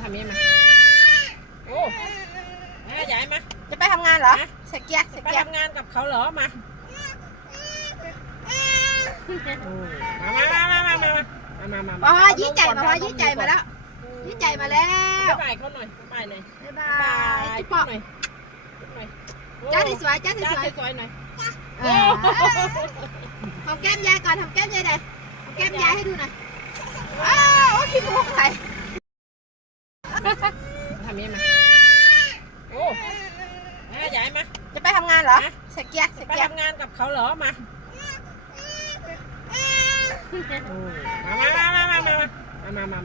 ทำนี้มาโอ้ยายมาจะไปทำงานเหรอเสกเกียร์ไปทำงานกับเขาเหรอมาอ๋อยี่ใจมายี่ใจมาแล้วยี่ใจมาแล้วบ๊ายบายเขาหน่อยบ๊ายบายหน่อยบ๊ายบายจิ๊บปอกหน่อยจ้าที่สวยจ้าที่สวยสวยหน่อยหอมแก้มยายก่อนหอมแก้มยายหน่อยหอมแก้มยายให้ดูหน่อยอ้าวโอ้ขี้มุกใครทำนี้มาโอ้ยายมาจะไปทำงานเหรอเสกเกียร์ไปทำงานกับเขาเหรอมา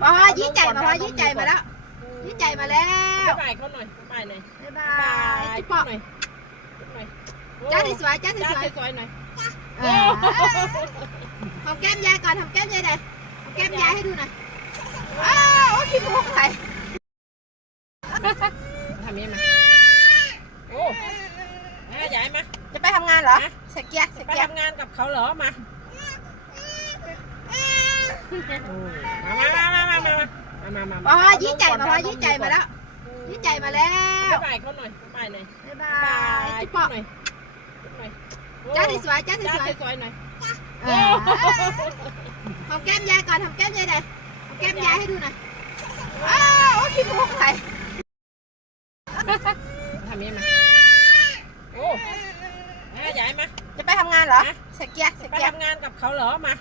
อ๋อยี่ใจมายี่ใจมาแล้วยี่ใจมาแล้วบ๊ายบายเขาหน่อยบ๊ายบายหน่อยบ๊ายบายจิ๊บปอกจ้าที่สวยจ้าที่สวยสวยหน่อยหอมแก้มยายก่อนหอมแก้มยายหน่อยหอมแก้มยายให้ดูหน่อยอ้าวโอ้ขี้มุกใครทำนี้มาโอ้ยายมาจะไปทำงานเหรอเสกเกียร์ไปทำงานกับเขาเหรอมาอ๋อยี่ใจมายี่ใจมาแล้วยี่ใจมาแล้วบ๊ายบายเขาหน่อยบ๊ายบายหน่อยบ๊ายบายจิ๊บปอกจ้าที่สวยจ้าที่สวยสวยหน่อยหอมแก้มยายก่อนหอมแก้มยายหน่อยหอมแก้มยายให้ดูหน่อยอ้าวโอ้ขี้มุกใครทำนี้มาโอ้ยายมาจะไปทำงานเหรอเสกเกียร์ไปทำงานกับเขาเหรอมา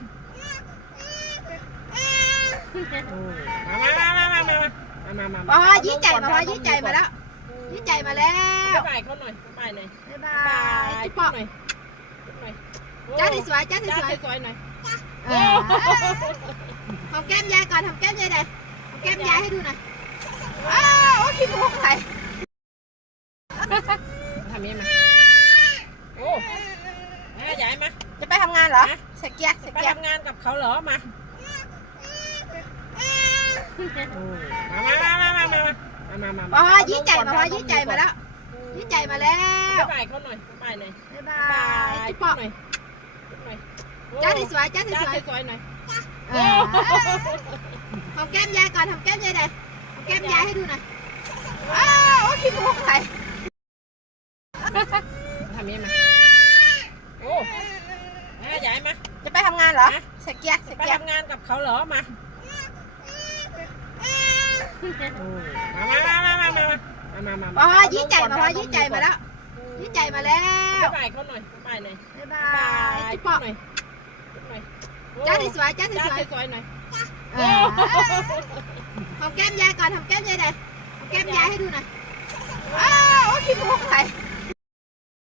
อ๋อยี่ใจมายี่ใจมาแล้วยี่ใจมาแล้วบ๊ายบายเขาหน่อยบ๊ายบายหน่อยบ๊ายบายจิ๊บปอกจ้าที่สวยจ้าที่สวยสวยหน่อยหอมแก้มยายก่อนหอมแก้มยายหน่อยหอมแก้มยายให้ดูหน่อยอ้าวโอ้ขี้มุกใครทำนี้มาโอ้ยายมาจะไปทำงานเหรอเสกเกียร์ไปทำงานกับเขาเหรอมาอ๋อยี่ใจมายี่ใจมาแล้วยี่ใจมาแล้วบ๊ายบายเขาหน่อยบ๊ายบายหน่อยบ๊ายบายจิ๊บปอกจ้าที่สวยจ้าที่สวยสวยหน่อยหอมแก้มยายก่อนหอมแก้มยายหน่อยหอมแก้มยายให้ดูหน่อยอ้าวโอ้ขี้มุกใครทำนี้มาโอ้ยายมาจะไปทำงานเหรอเสกเกียร์ไปทำงานกับเขาเหรอมาอ๋อยี่ใจมายี่ใจมาแล้วยี่ใจมาแล้วบ๊ายบายเขาหน่อยบ๊ายบายหน่อยบ๊ายบายจิ๊บปอกจ้าที่สวยจ้าที่สวยสวยหน่อยหอมแก้มยายก่อนหอมแก้มยายหน่อยหอมแก้มยายให้ดูหน่อยอ้าวโอ้ขี้มุกใคร